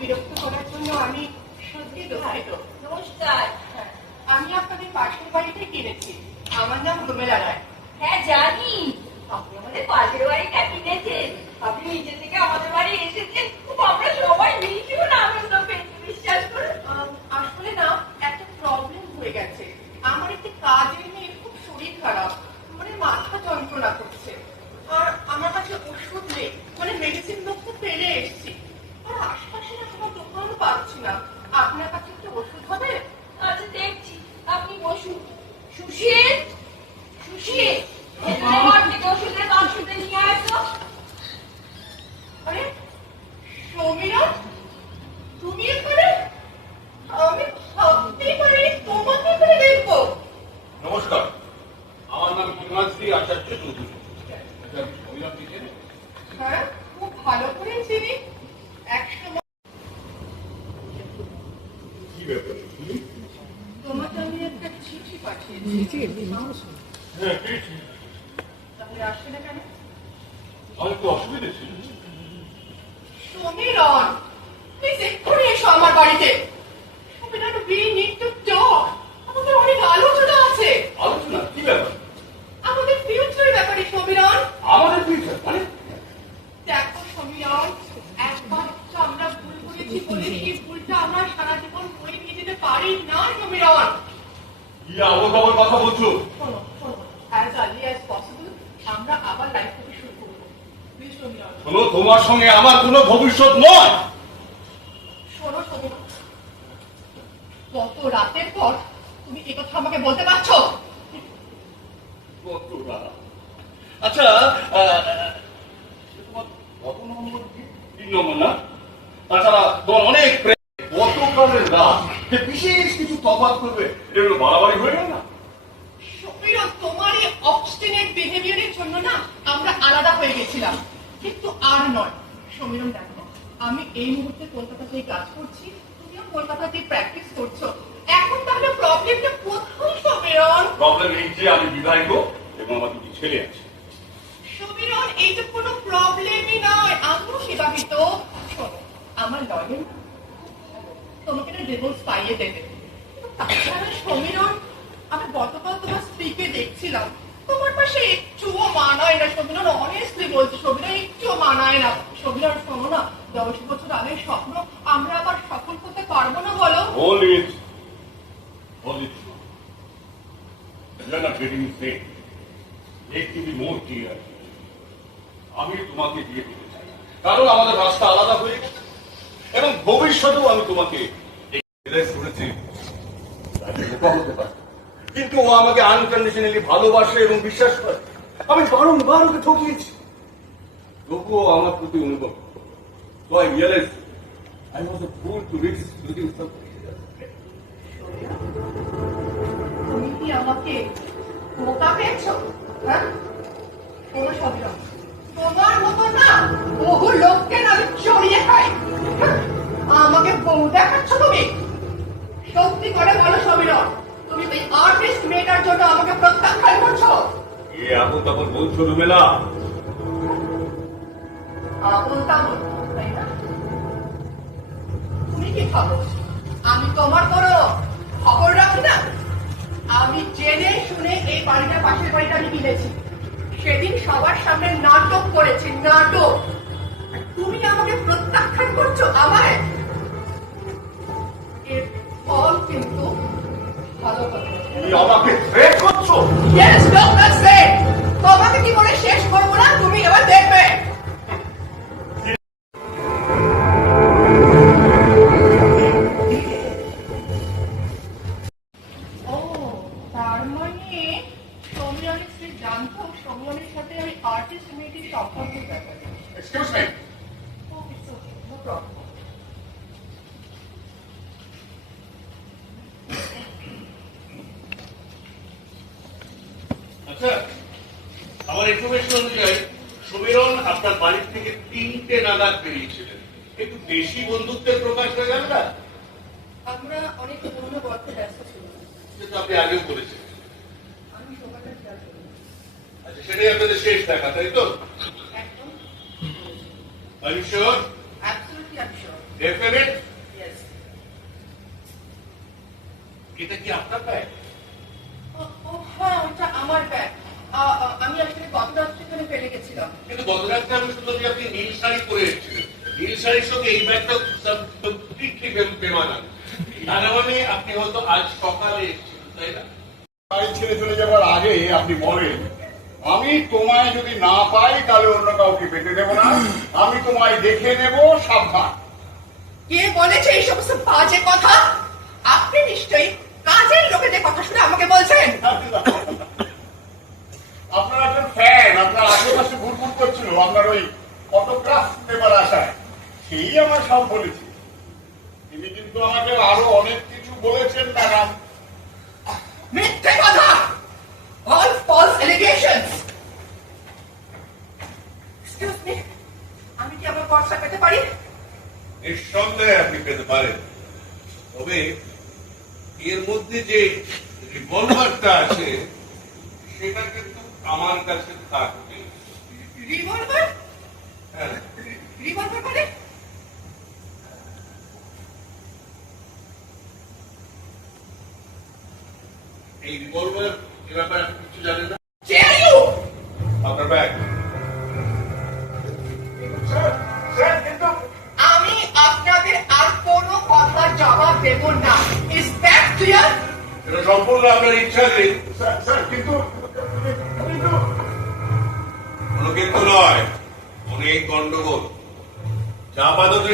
বিরক্ত করার জন্য আমি সত্যি দুঃখিত। নমস্কার। আমি আপনাদের পাশের বাড়িতে কিনেছি। আমার নাম রুমেলা রায়। হ্যাঁ জানি। আপনি আমাদের পাশের বাড়িটা কিনেছেন। আপনি নিজে থেকে আমাদের বাড়ি এসেছেন। খুব আমরা সবাই ভীষণ আনন্দ পেয়েছি বিশ্বাস করুন আম, আসলে না একটা প্রবলেম হয়ে গেছে। আমার একটি কাজের মেয়ে খুব শরীর খারাপ। মানে মাথা যন্ত্রণা করছে আর আমার কাছে ওষুধ নেই মানে মেডিসিন বক্স ফেলে এসেছি আর আশপাশে না কোনো দোকান পাচ্ছি না আপনার কাছে একটা ওষুধ হবে আচ্ছা দেখছি আপনি বসুন সুশীল সুশীল এখানে ঘর থেকে ওষুধের বাক্সটা নিয়ে আসো আরে সমীরা তুমি এখানে আমি ভাবতেই পারিনি তোমাকে এখানে দেখব নমস্কার। আমার নাম হিমাশ্রী আচার্য চৌধুরী। আচ্ছা, অভিরাম কে? চেনেন? হ্যাঁ খুব ভালো করে চিনি। একসময়? তোমাকে আমি একটা চিঠি পাঠিয়েছি। একটু অসুবিধা ছিল সমীরন প্লিজ এক্ষুনি এসো আমার বাড়িতে। Samiran we need to talk আমাদের অনেক আলোচনা আছে। আলোচনা? কি ব্যাপার? আমাদের ফিউচারের ব্যাপারে সমীরন আমাদের ফিউচার মানে? দেখো সমীরন একবার আমরা ভুল করেছি বলে এই ভুলটা আমরা সারা জীবন বয়ে নিয়ে যেতে পারি না সমীরন কি আবল কথা বলছো? শোনো শোনো অ্যাজ আর্লি অ্যাজ পসিবল আমরা আবার লাইফ থেকে শুরু করব প্লিজ সমীরন শোনো তোমার সঙ্গে আমার কোনো ভবিষ্যৎ নয়। শোনো গত রাতের পর তুমি এ কথা আমাকে বলতে পারছ? আচ্ছা তোমার কত নম্বর তিন নম্বর না? তাছাড়া তোমার অনেক প্রেম। গতকালের রাত যে বিশেষ কিছু তফাৎ করবে এগুলো বাড়াবাড়ি হয়ে গেল না? তোমার এই অবস্টিনেট বিহেভিয়ারের জন্য না আমরা আলাদা হয়ে গেছিলাম। কিন্তু আর নয়। সমীরন দেখো আমি এই মুহূর্তে কলকাতাতেই কাজ করছি তুমিও কলকাতাতেই প্র্যাকটিস করছ। এখন তাহলে প্রবলেমটা কোথায় সমীরন প্রবলেম এই যে আমি বিবাহিত এবং আমার দুটি ছেলে আছে। সমীরন এইটা কোনো প্রবলেমই নয়। আমিও বিবাহিত আমার লয়ার তোমাকে না ডিভোর্স পাইয়ে দেবে। তাছাড়া সমীরন আমি গতকাল তোমার স্ত্রীকে দেখছিলাম। তোমার পাশে একটুও মানায় না সমীরন অনেস্টলি বলছি সমীরন একটুও মানায় না। সমীরন শোনো না, দশ বছর আগের স্বপ্ন, আমরা আবার সফল করতে পারব না বলো. আমি তোমাকে বিয়ে করতে চাই। কারণ আমাদের রাস্তা আলাদা হয়ে গেছে। এবং ভবিষ্যতেও আমি তোমাকে করেছি হতে পারে। কিন্তু ও আমাকে আনকন্ডিশনালি ভালোবাসে এবং বিশ্বাস করে। আমি বারংবার ওকে ঠকিয়েছি। তবুও আমার প্রতি অনুভব তো I realise I was a fool too তুমি কি আমাকে হ্যাঁ? তোমার না, বহু খাই। হ্যাঁ? আমাকে বউ দেখাচ্ছ তুমি? সত্যি করে বলো ওই আর্টিস্ট জন্য আমাকে প্রত্যাখ্যান করছ? এ আবল তাবল বলছো রুমেলা আবল তাবল তাই না? তুমি কি খবর? আমি তোমার কোনো খবর রাখি না? আমি জেনে শুনে এই বাড়িটা পাশের বাড়িটা আমি কিনেছি। সেদিন সবার সামনে নাটক করেছি নাটক। তুমি আমাকে প্রত্যাখ্যান করছ? তুমি আমাকে থ্রেট করছ? Yes, no, that's it. তোমাকে কি বলে শেষ করব না? তুমি এবার দেখবে। মানে সমীরনের স্ত্রী জানতো সমীরনের সাথে আমি আর্টিস্ট মেয়েটির সম্পর্কের ব্যাপারে এক্সকিউজ মি আচ্ছা আমার ইনফরমেশন অনুযায়ী সমীরণ আপনার বাড়ির থেকে তিনটে নাগাদ বেরিয়েছিলেন। একটু বেশি বন্ধুত্বের প্রকাশ হয়ে গেল না? আমরা অনেক পুরনো গল্পে ব্যস্ত ছিলাম। আপনি আগেও আমি সকালে আচ্ছা সেটাই আপনাদের শেষ দেখা তাই তো? একদম। Yes. এটা কি আপনার আমার ব্যাগ আমি আসলে গত রাত্রে এখানে ফেলে গেছিলাম। কিন্তু গতরাত্রে আমি শুনলাম যে আপনি নীল শাড়ি পরে এসেছিলেন। নীল শাড়ির সঙ্গে এই ব্যাগটা কমপ্লিটলি বেমানান তার মানে আপনি হয়তো আজ সকালে এসেছিলেন তাই না? বাড়ি ছেড়ে চলে যাবার আগে আপনি বলেন আমি তোমায় যদি না পাই তাহলে অন্য কাউকে পেতে দেবো না। আমি তোমায় দেখে নেব সাবধান। কে বলেছে এই সমস্ত বাজে কথা? আপনি নিশ্চয়ই কাজের লোকেদের কথা শুনে আমাকে বলছেন। আপনার একজন ফ্যান আপনার আশেপাশে ঘুরঘুর করছিল আপনার ওই অটোগ্রাফ নেবার আশায় সেই আমার সব বলেছে। তিনি কিন্তু আমাকে আরও অনেক কিছু বলেছেন ম্যাডাম। মিথ্যে কথা! All false allegations excuse me আমি কি আমার পর্সা পেতে পারি? নিঃসন্দেহে আপনি পেতে পারেন। তবে এর মধ্যে যে রিভলভারটা আছে সেটা কিন্তু আমার কাছে থাকবে। রিভলভার? হ্যাঁ। রিভলভার মানে? এই রিভলভার এ ব্যাপারে আপনি কিছু জানেন না? আপনার ব্যাগ। আমি আপনাদের আর কোনো কথার জবাব দেব না। ইজ দ্যাট ক্লিয়ার এটা সম্পূর্ণ আপনার ইচ্ছা নেই স্যার স্যার কিন্তু কিন্তু কোনো কিন্তু নয় অনেক গন্ডগোল। চা আপাতত